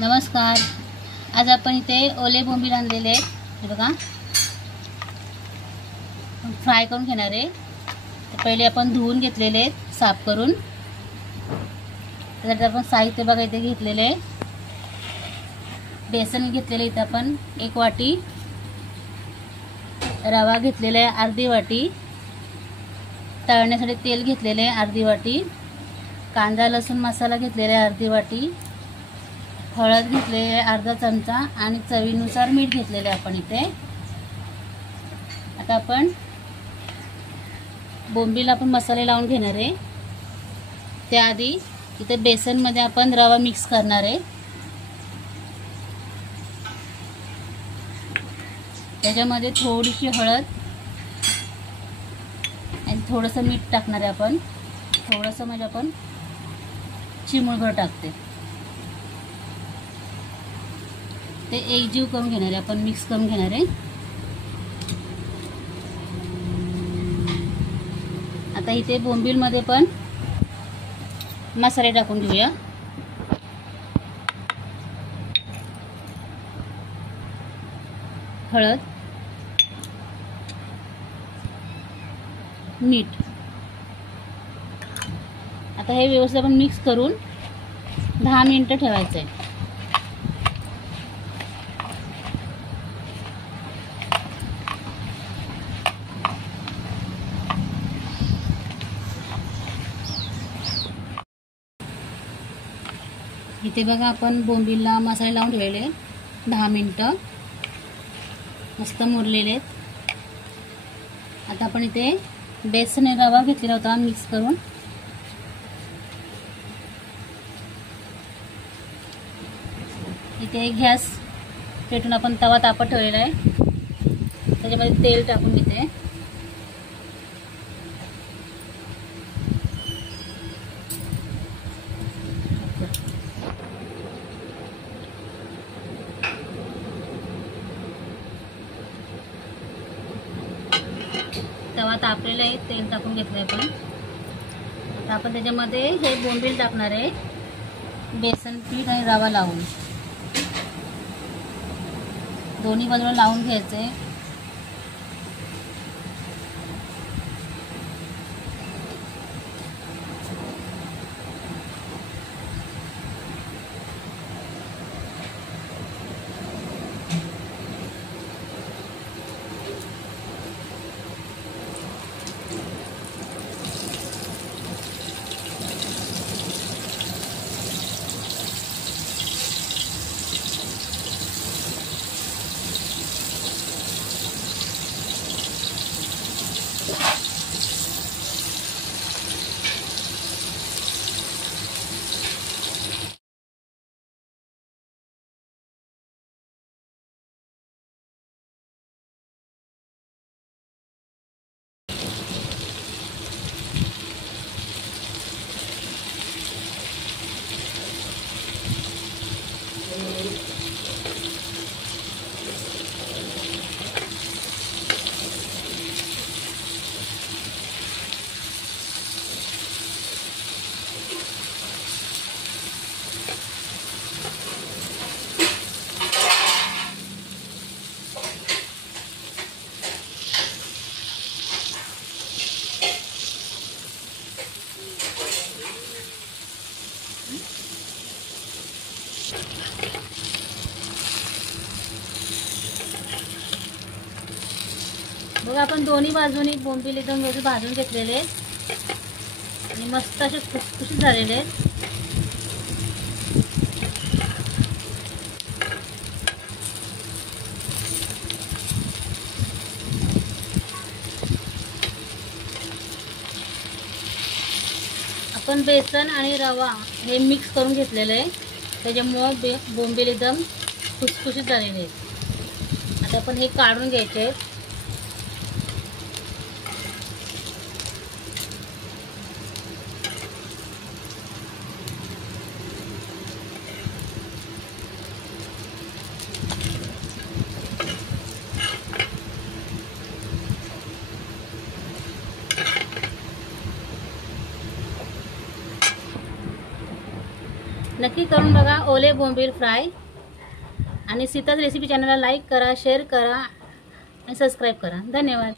नमस्कार. आज आपण इथे ओले बोंबील आणलेले आहेत. हे बघा, फ्राय करून घेणार आहे. तर पहिले आपण धुवून घेतलेले आहेत साफ करून. त्याच्यात आपण साहित्य बघा इथे घेतलेले आहे. बेसन घेतलेले इथे आपण 1 वाटी, रवा घेतलेला आहे अर्धी वाटी, तळण्यासाठी तेल घेतलेले आहे अर्धी वाटी, कांदा लसूण मसाला घेतलेला आहे अर्धी वाटी, हळद घेतलेली आहे अर्धा चमचा आणि चवीनुसार मीठ घेतलेले आपण इथे. आता आपण बोंबील आपण मसाले लावून घेणार आहे. त्याआधी इथे बेसनमध्ये आपण रवा मिक्स करणार आहे. त्याच्यामध्ये थोडीशी हळद आणि थोडंसं मीठ टाकणार आहे आपण. थोडंसं म्हणजे आपण चिमूटभर टाकते. ते एकजीव करून घेणार आहे आपण, मिक्स करून घेणार आहे. आता इथे बोंबील मध्ये पण मसाले टाकून घेऊया. हळद, मीठ. आता हे व्यवस्थित आपण मिक्स करून 10 मिनिटं ठेवायचं आहे. इथे बघा आपण बोंबीलला मसाले लावून ठेवलेले 10 मिनिटं मस्त मुरलेले आहेत. आता आपण इथे बेसन रवा घेतलेला होता मिक्स करून. इथे गॅस पेटून आपण तवा तापत ठेवलेला आहे. त्याच्यामध्ये तेल टाकून घेते. तवा तापलेला आहे, तेल टाकून घेतलंय आपण. आता आपण त्याच्यामध्ये हे बोंबील टाकणार आहे. बेसन पीठ आणि रवा लावून दोन्ही बाजूला लावून घ्यायचे. बघा आपण दोन्ही बाजूनी बोंबील एकदम व्यवस्थित भाजून घेतलेले आणि मस्त असे खुसखुशीत झालेले आहेत. आपण बेसन आणि रवा हे मिक्स करून घेतलेलं आहे. त्याच्यामुळं बोंबील एकदम खुसखुशीत झालेले आहेत. आता आपण हे काढून घ्यायचे आहेत. नक्की करून बघा ओले बोंबील फ्राय। आणि सीताज रेसिपी चॅनलला लाईक करा, शेअर करा आणि सबस्क्राईब करा। धन्यवाद।